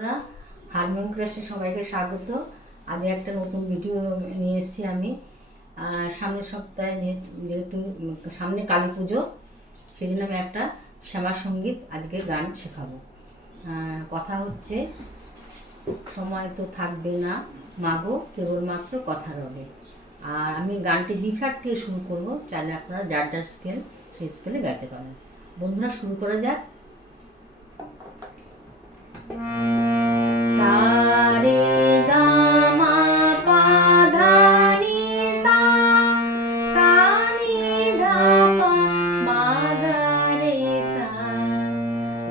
আমরা হারমোন ক্লাসে সবাইকে স্বাগত। আজ একটা নতুন ভিডিও নিয়ে এসেছি আমি। সামনের সপ্তাহে যেহেতু- সামনে কালী পুজো সেই জন্য আমি একটা শ্যামা সংগীত আজকে গান শেখাবো। কথা হচ্ছে, সময় তো থাকবে না, মাগো কেবলমাত্র কথা রবে। আর আমি গানটি বি থেকে শুরু করব, চাইলে আপনারা যার যার স্কেল সেই স্কেলে গাইতে পারেন। বন্ধুরা, শুরু করা যাক।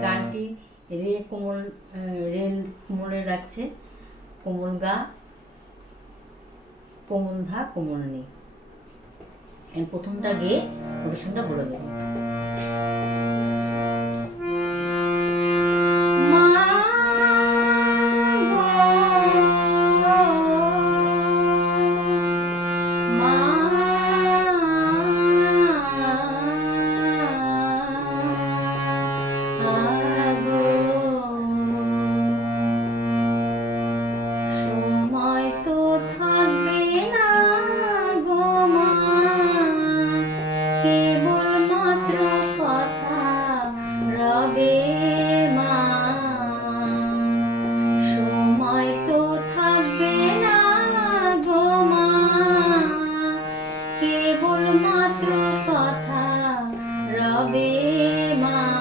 গানটি রে কোমল রেল কোমলে রাখছে কোমল গা, কোমল ধা, কোমল নি। আমি প্রথমটা গেয়ে পরিশনটা বলে দেবো রবে মা।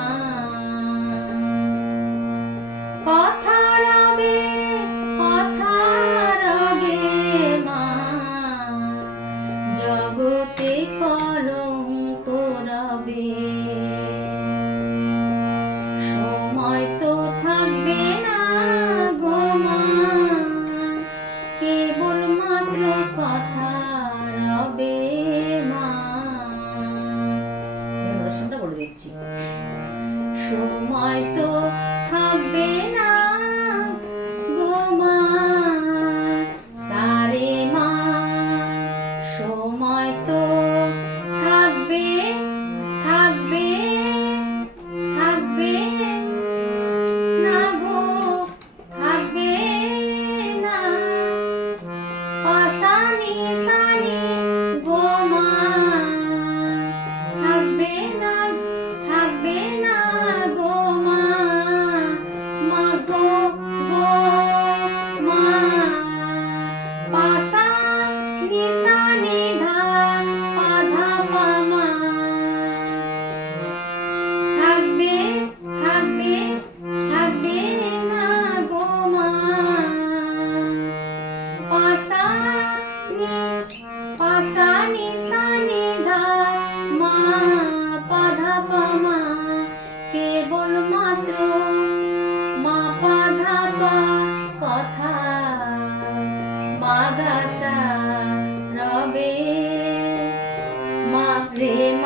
মা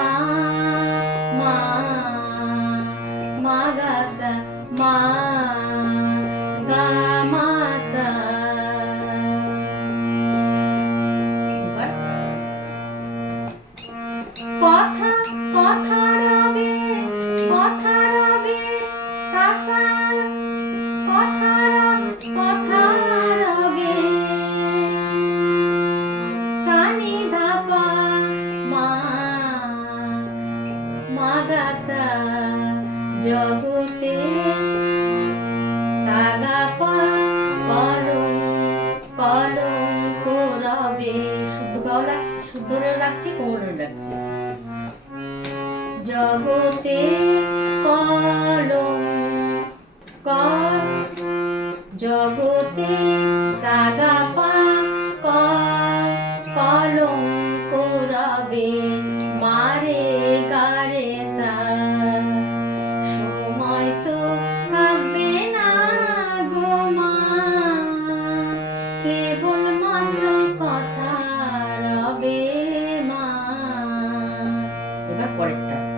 লাগ লাগছে কোমরে লাগছে। জগতে কলম কর জগতে পরেরটা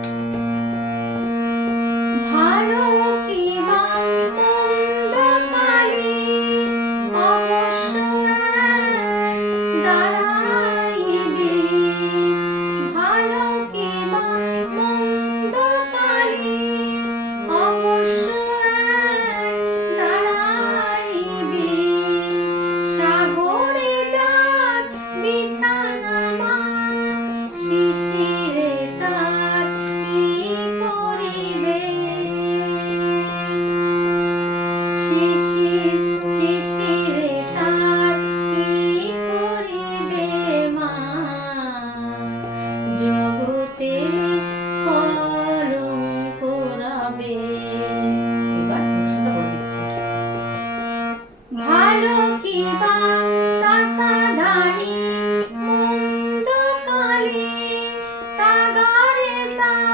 さん。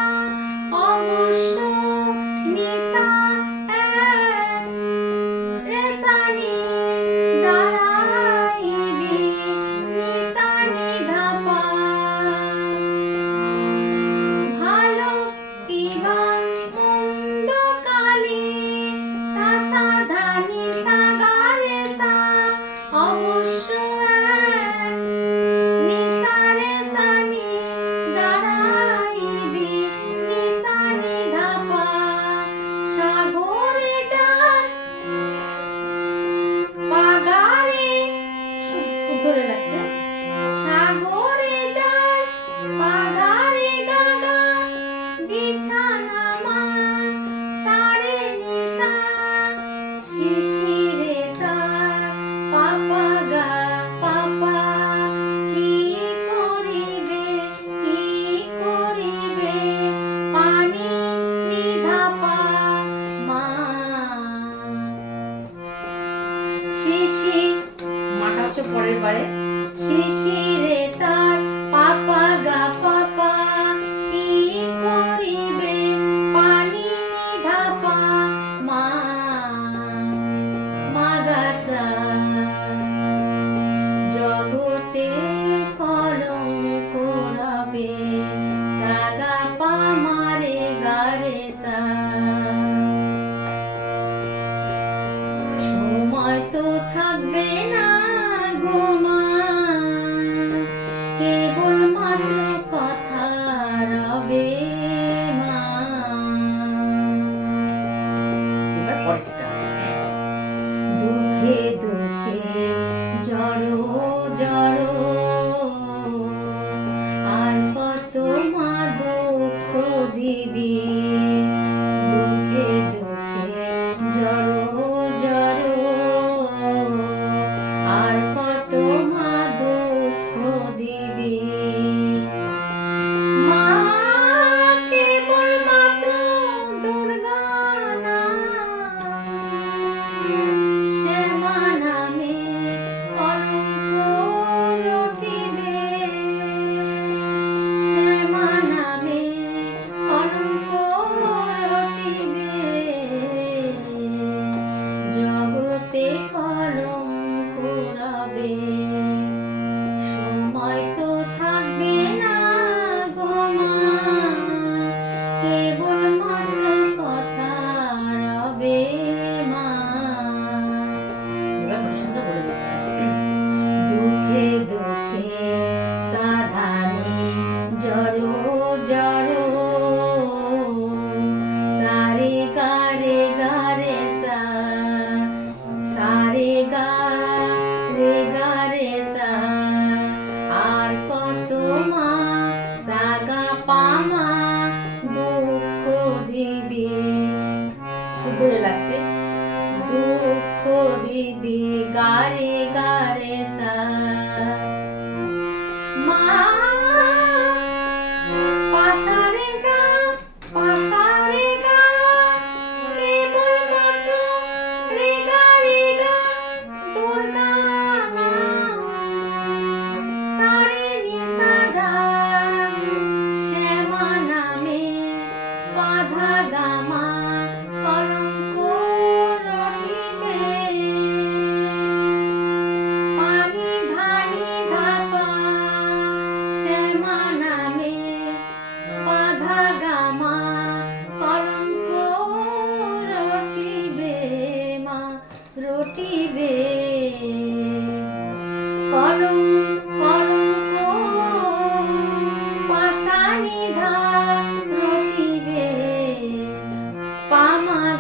baby. Be. ধরে লাগছে। দুঃখ দিবি গারে গারে সা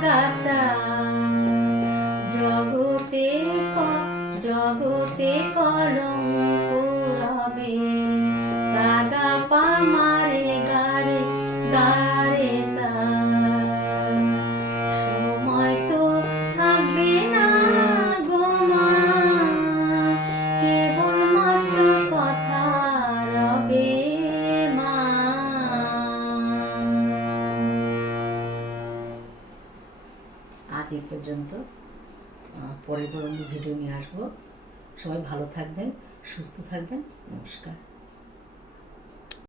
Magasa. পর্যন্ত। পরের পর অন্য ভিডিও নিয়ে আসব। সবাই ভালো থাকবেন সুস্থ থাকবেন। নমস্কার।